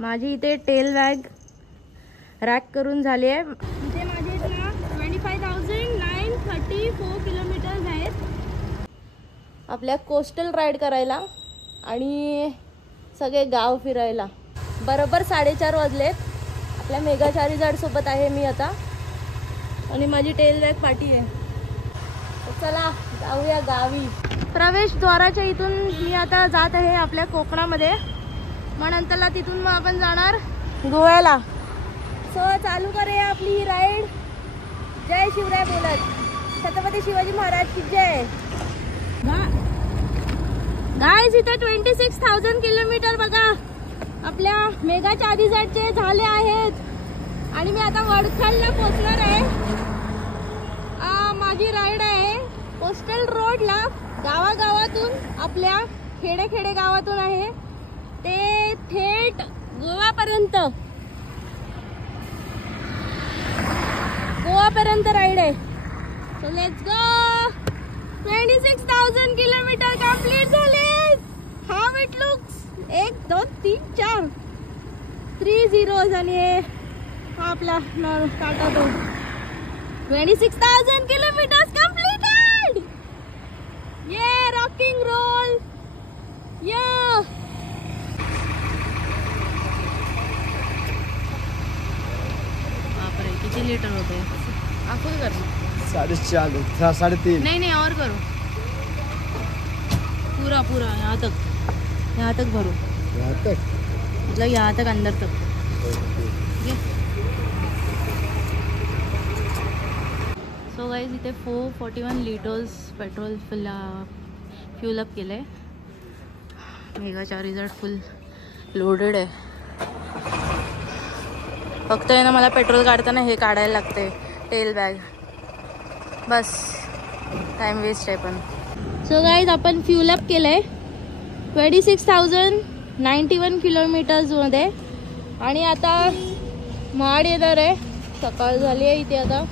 माझी इथे tail bag rack करून झाली आहे। इथे माझे 25,934 किलोमीटर्स आहेत आपल्या कोस्टल राईड करायला आणि सगळे गाव फिरायला। बरोबर 4:30 वाजलेत। आपल्या मेगा चारीजाड सोबत आहे मी आता आणि माझी टेल बॅग पाठी आहे। चला जाऊया गावी। प्रवेशद्वाराच्या इथून मी आता जात आहे आपल्या कोकणामध्ये, मग नंतरला तिथून मग आपण जाणार गोव्याला। सो चालू करूया आपली ही राईड। जय शिवराय बोलत, छत्रपती शिवाजी महाराज की जय। गाइस इथे 26,000 किलोमीटर बघा आपल्या मेगा चारीजाडचे झाले आहेत आणि मी आता वडखलला पोहोचणार आहे। माझी राईड आहे कोस्टल रोडला, गावागावातून आपल्या खेडे गावातून आहे ते थेट गोवापर्यंत राईड आहे। So let's go. 26,000 kilometre complete झाले। हाउ इट लुक्स, 1 2 3 4 3 zeros आणि हा आपला टाटा तो 26,000 kilometers completed. Yeah, rocking roll. Yeah. बापरे किती लीटर होते? आपको कर 4.5 3.5 नहीं और करो पूरा यहाँ तक भरो, यहाँ तक मतलब यहाँ तक अंदर तक। सो गाइस इथे 441 लिटर्स पेट्रोल फ्यूल अप केलंय। मेगा चारीजाड फुल लोडेड आहे। फक्त आहे ना मला पेट्रोल काढताना हे काढायला लागते टेल बॅग, बस टाइम वेस्ट आहे पण। सो गाइस आपण फ्यूल अप केलंय 26,091 किलोमीटर्स मध्ये आणि आता महाड येणार आहे। सकाळ झाली आहे इथे आता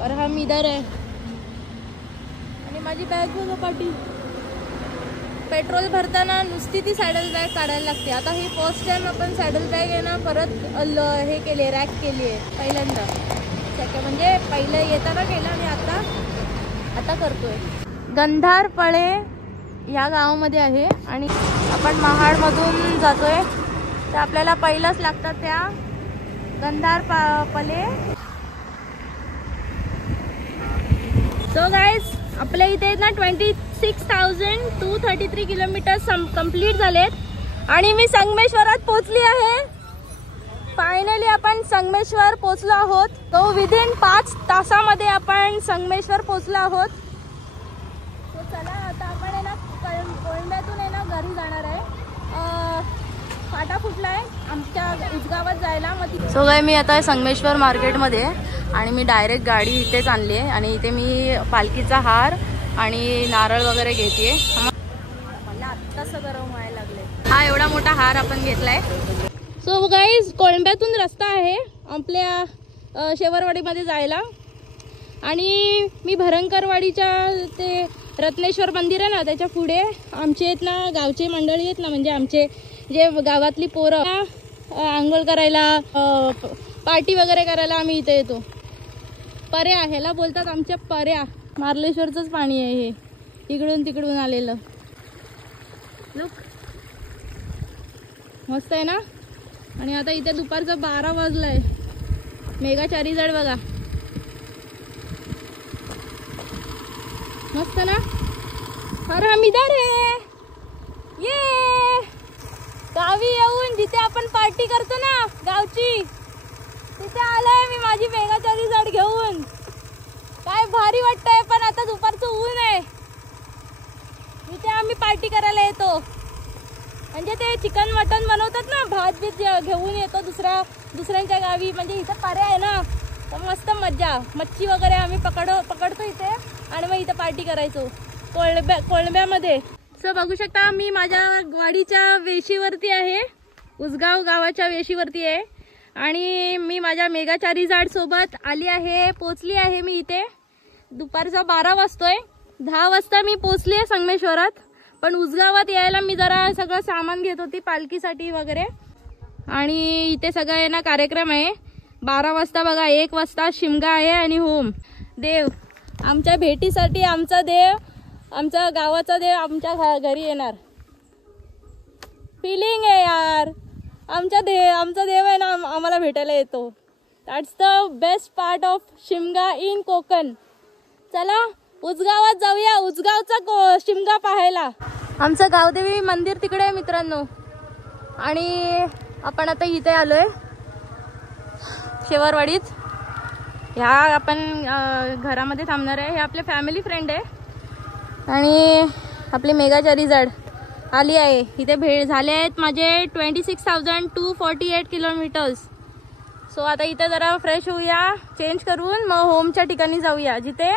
और हम इधर है आणि माझी बॅग बघा पाठी। पेट्रोल भरताना नुसती ती सॅडल बॅग काढायला लागते। आता ही फर्स्ट टाइम आपण सॅडल बॅग आहे ना परत हे केली, रॅक केली आहे पहिल्यांदा। म्हणजे पहिलं येताना केलं आणि आता करतोय। गंधारपळे या गावामध्ये आहे आणि आपण महाडमधून जातोय तर आपल्याला पहिलंच लागतात त्या गंधारपळे। सो गाइस आपल्या इथे ना 26,233 किलोमीटर्स कंप्लीट झालेत आणि मी संगमेश्वरात पोहोचली आहे। फायनली आपण संगमेश्वर पोहोचलो आहोत। तो विदिन 5 तासामध्ये आपण संगमेश्वर पोहोचलो आहोत। तो चला आता आपण आहे ना कोयंब्यातून आहे ना घरी जाणार आहे। फाटा फुटलाय आमच्या उसगावात जायला। सो गाय मी आता संगमेश्वर मार्केटमध्ये आणि मी डायरेक्ट गाडी इथेच आणली आहे आणि इथे मी पालखीचा हार आणि नारळ वगैरे घेतेय। मला आत्ताच गरम व्हायला लागले। हा एवढा मोठा हार आपण घेतलाय। सो गाईज कोळंब्यातून रस्ता आहे आपल्या शेवरवाडीमध्ये जायला आणि मी भरंकरवाडीच्या ते रत्नेश्वर मंदिर आहे ना त्याच्या पुढे आमचे आहेत ना गावचे मंडळी आहेत ना, म्हणजे आमचे जे गावातली पोरं आंघोळ करायला पार्टी वगैरे करायला आम्ही इथे येतो। पर्या ह्याला बोलतात आमच्या पर्या। मार्लेश्वरचंच पाणी आहे हे, इकडून तिकडून आलेलं। लुक मस्त आहे ना। आणि आता इथे दुपारचं 12 वाजलंय। मेगा चारीजाड बघा मस्त ना। और हम इधर है ये गावी येऊन जिथे आपण पार्टी करतो ना गावची, तिथे आलोय मी माझी मेगा चारीजाड घेऊन। काय भारी वाटतंय, पण आता दुपारचं ऊन आहे। इथे आम्ही पार्टी करायला येतो, म्हणजे ते चिकन मटन बनवतात ना, भात बीत घेऊन येतो दुसऱ्यांच्या गावी। म्हणजे इथे पर्याय आहे ना तर मस्त मज्जा, मच्छी वगैरे आम्ही पकडतो इथे आणि मग इथे पार्टी करायचो कोळंब्यामध्ये। सो बघू शकता मी माझ्या वाडीच्या वेशीवरती आहे, उसगाव गावाच्या वेशीवरती आहे आणि मी माझ्या मेगा चारीजाड सोबत आली आहे, पोचली आहे मी इथे। दुपारचा 12 वाजतोय, 10 वाजता मी पोचली आहे संगमेश्वरात, पण उसगावात यायला मी जरा सगळं सामान घेत होती पालखीसाठी वगैरे। आणि इथे सगळं ना कार्यक्रम आहे. 12 वाजता बघा, 1 वाजता शिमगा आहे आणि होम. देव आमच्या भेटीसाठी, आमचा देव, आमच्या गावाचा देव आमच्या घरी येणार. फिलिंग आहे यार, आमचा देव आहे ना आम्हाला भेटायला येतो. That's the best part of Shimga in Konkan. चला उजगावात जाऊया, उजगावचा शिमगा पाहायला. आमचं गावदेवी मंदिर तिकडे आहे मित्रांनो. आणि आपण आता इथे आलोय शेवरवाडीत. ह्या आपण घरामध्ये थांबणार आहे. हे आपले फॅमिली फ्रेंड आहे. आणि आपली मेगा चरीजाड आली आहे इथे. भेट झाले आहेत माझे 26,248 किलोमीटर्स. सो आता इथे जरा फ्रेश होऊया, चेंज करून मग होमच्या ठिकाणी जाऊया, जिथे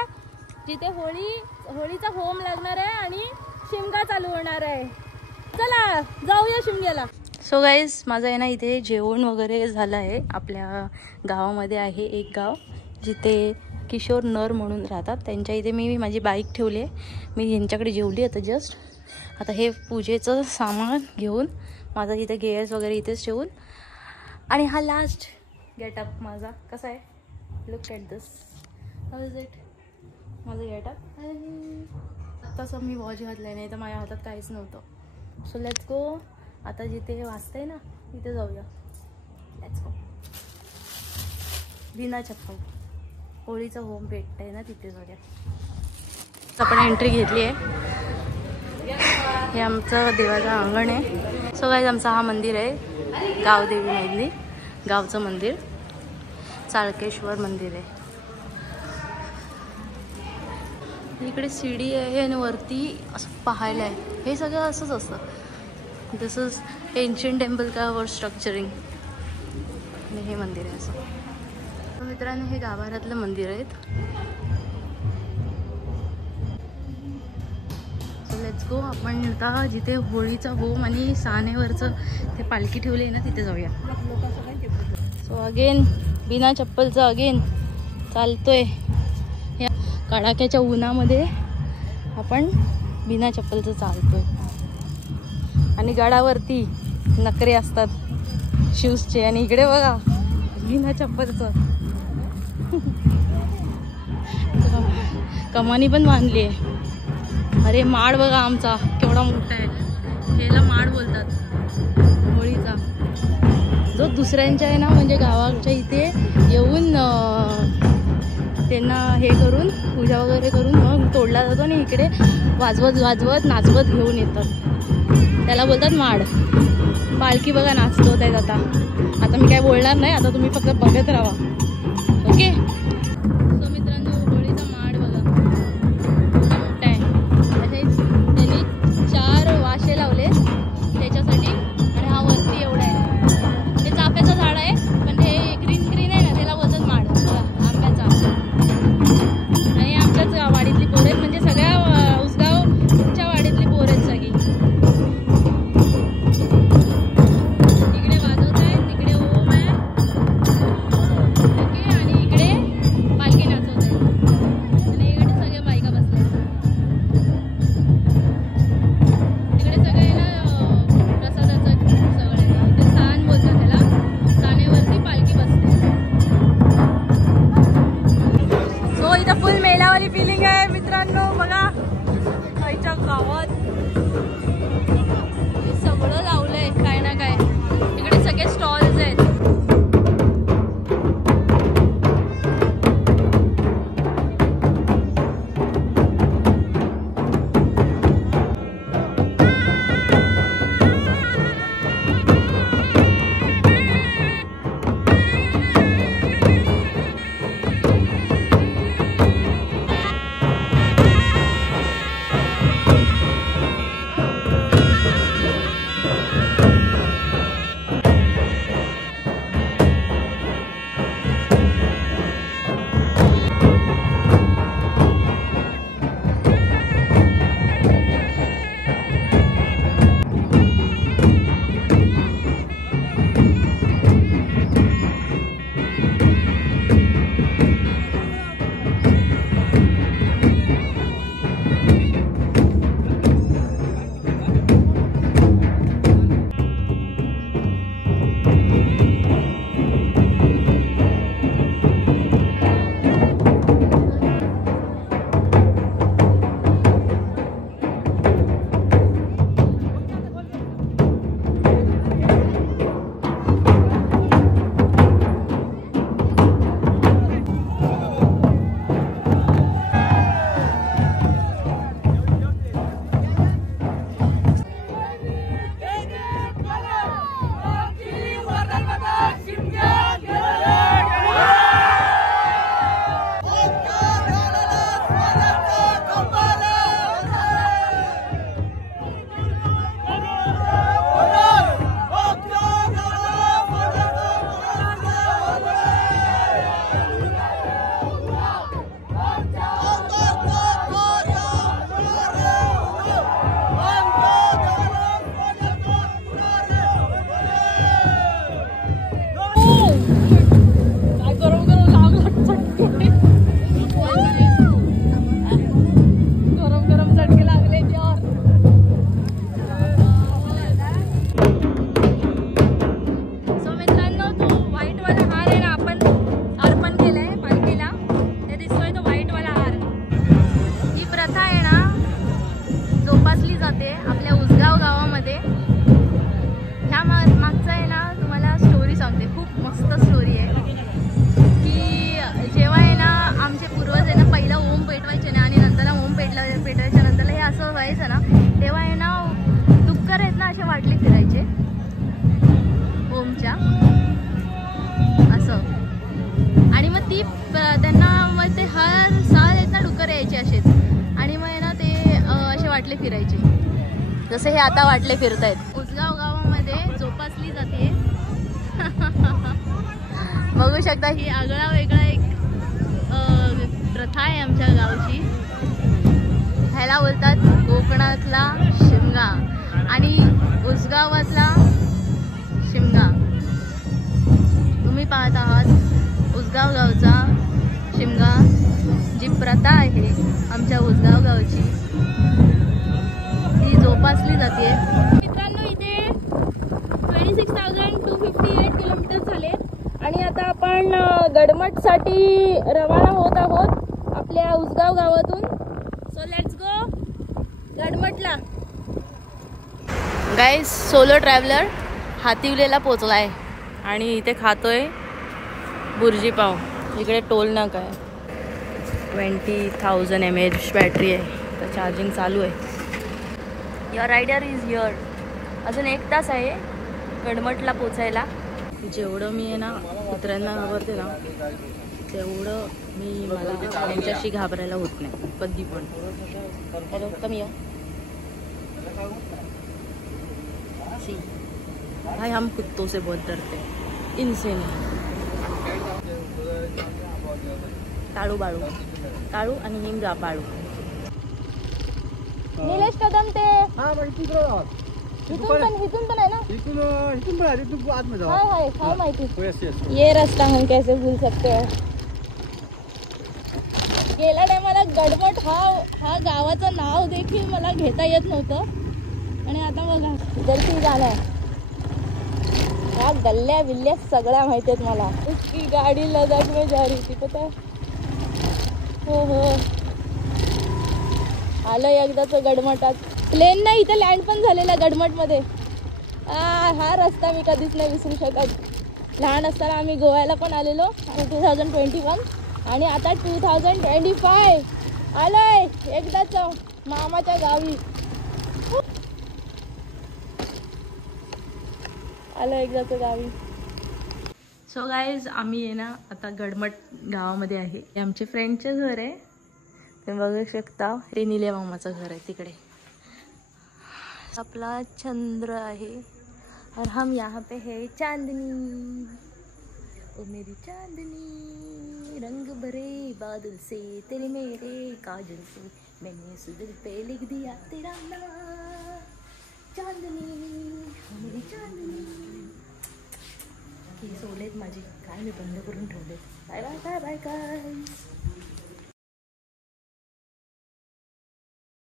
होळीचा होम लागणार आहे आणि शिमगा चालू होणार आहे. चला जाऊया शिमग्याला. सो गाईज माझं आहे ना इथे जेवण वगैरे झालं आहे. आपल्या गावामध्ये आहे एक गाव जिथे किशोर नर म्हणून राहतात. त्यांच्या इथे मी माझी बाईक ठेवली आहे. मी यांच्याकडे जेवली आता जस्ट. आता हे पूजेचं सामान घेऊन माझा इथे गेअर्स वगैरे इथेच ठेवून, आणि हा लास्ट गेटअप माझा कसा आहे. Look at this, how is it. माझं गेटअप आत्ताच मी वॉच घातला, नाही तर माझ्या हातात काहीच नव्हतं. सो लेट्स गो. आता जिथे वाजतंय ना तिथे जाऊया. Let's go. बिना चप्पल होळीचा होम भेटतंय ना तिथे जाऊया. आपण एंट्री घेतली आहे. हे आमचं देवाचं अंगण आहे. सो गाईज आमचा हा मंदिर आहे गावदेवी मंदिर, गावचं मंदिर, चाळकेश्वर मंदिर आहे. इकडे सीडी आहे आणि वरती असं पाहायला आहे. हे सगळं असंच असतं. दिस इज एन्शियंट टेम्पल का स्ट्रक्चरिंग. आणि हे मंदिर आहे असं. तर मित्रांनो हे गाभाऱ्यातलं मंदिर आहेत. सो लेट्स गो. आपण आता जिथे होळीचा होम आणि सानेवरचं ते पालखी ठेवली आहे ना तिथे जाऊया. सो अगेन बिना चप्पलचं अगेन चालतोय. या कडाक्याच्या उन्हामध्ये आपण बिना चप्पलचं चालतोय. आणि गडावरती नखरे असतात शूजचे. आणि इकडे बघा बिना चप्पलचं कमानी पण बांधली आहे. अरे माड बघा आमचा केवढा मोठा आहे. ह्याला माड बोलतात होळीचा. जो दुसऱ्यांच्या आहे ना म्हणजे गावाच्या इथे येऊन त्यांना हे करून पूजा वगैरे करून मग तोडला जातो आणि इकडे वाजवत वाजवत नाचवत घेऊन येतात. त्याला बोलतात माड. पालखी बघा नाचतो त्यात. आता मी काय बोलणार नाही, आता तुम्ही फक्त बघत राहा. ओके. सो मित्रांनो होळीचा माड बघा मोठा आहे. त्यांनी 4 वाशे लावले त्याच्यासाठी. आणि हा वरती एवढा आहे. ते चाफ्याचं झाड आहे पण ते ग्रीन ग्रीन आहे ना त्याला बोलतात माड आंब्याचा. आणि आमच्याच वाडीतली पोर आहेत, म्हणजे सगळ्या उसगावच्या वाडीतली पोर आहेत सगळी. इकडे वाजवत आहे, तिकडे ओम आहे. असे वाटले फिरायचे ओमच्या असं. आणि मग ती त्यांना मग ते हर साल आहेत ना डुकर यायचे असेच आणि मग ना ते असे वाटले फिरायचे जसे हे आता वाटले फिरतायत. उसगाव गावामध्ये जोपासली जाते. बघू शकता ही आगळा वेगळा एक प्रथा आहे आमच्या गावची. ह्याला बोलतात कोकणातला शिमगा आणि उसगावातला शिमगा. तुम्ही पाहत आहात उसगाव गावचा शिमगा. जी प्रथा आहे आमच्या उसगाव गावची ती जोपासली जाते. मित्रांनो इथे 26,258 किलोमीटर झाले आणि आता आपण गडमठसाठी रवाना होत आहोत आपल्या उसगाव गावातून. सो लेट्स गो गडमठला. गाईज सोलो ट्रॅव्हलर हातिवलेला पोचलाय आणि इथे खातोय बुर्जी पाव. इकडे टोल नाका आहे. 20,000 mAh बॅटरी आहे तर चार्जिंग चालू आहे. Your rider is here. अजून 1 तास आहे गडमठला पोचायला. जेवढं मी आहे ना कुत्र्यांना घाबरते ना तेवढं मला त्यांच्याशी घाबरायला होत नाही कधी पण. हॅलो कमी हो सी भाई हम कुत्तों से बहुत डरते हैं. इनसे नहीं. काळू बाळू काळू आणि हिंगा बाळू. निलेश कदम ते इथून पण आहे ना. हाय काय माहिती. ये रास्ता हम कैसे भूल सकते हो. गेल्या टायमाला गडमठ हा गावाचं नाव देखील मला घेता येत नव्हतं आणि आता बघा इधरची जाणं आहे. ह्या गल्ल्या बिल्ल्या सगळ्या माहिती आहेत मला. उसकी गाडी लदाख में जा रही थी पता. हो आलं एकदाच गडमठात. प्लेन नाही इथं लँड पण झालेला गडमठमध्ये. हा रस्ता मी कधीच नाही विसरू शकत. लहान असताना आम्ही गोव्याला पण आलेलो 2021 आणि आता 2025 आलोय एकदाच मामाच्या गावी. आलो एकदाच गावी. सो गाईज आम्ही आहे ना आता गडमठ गावामध्ये आहे. हे आमचे फ्रेंडचे घर आहे तुम्ही बघू शकता. हे निले मामाचं घर आहे तिकडे. आपला चंद्र आहे और हम यहाँ पे है चांदनी. ओ मेरी चांदनी रंग भरे बादल से तेरे मेरे काजल से मैंने सुदिल पे लिख दिया तेरा नाम चांदनी. ओ मेरी चांदनी. ही सोलेत माझी काय मी बंद करून ठेवले. बाय बाय बाय बाय गाईस.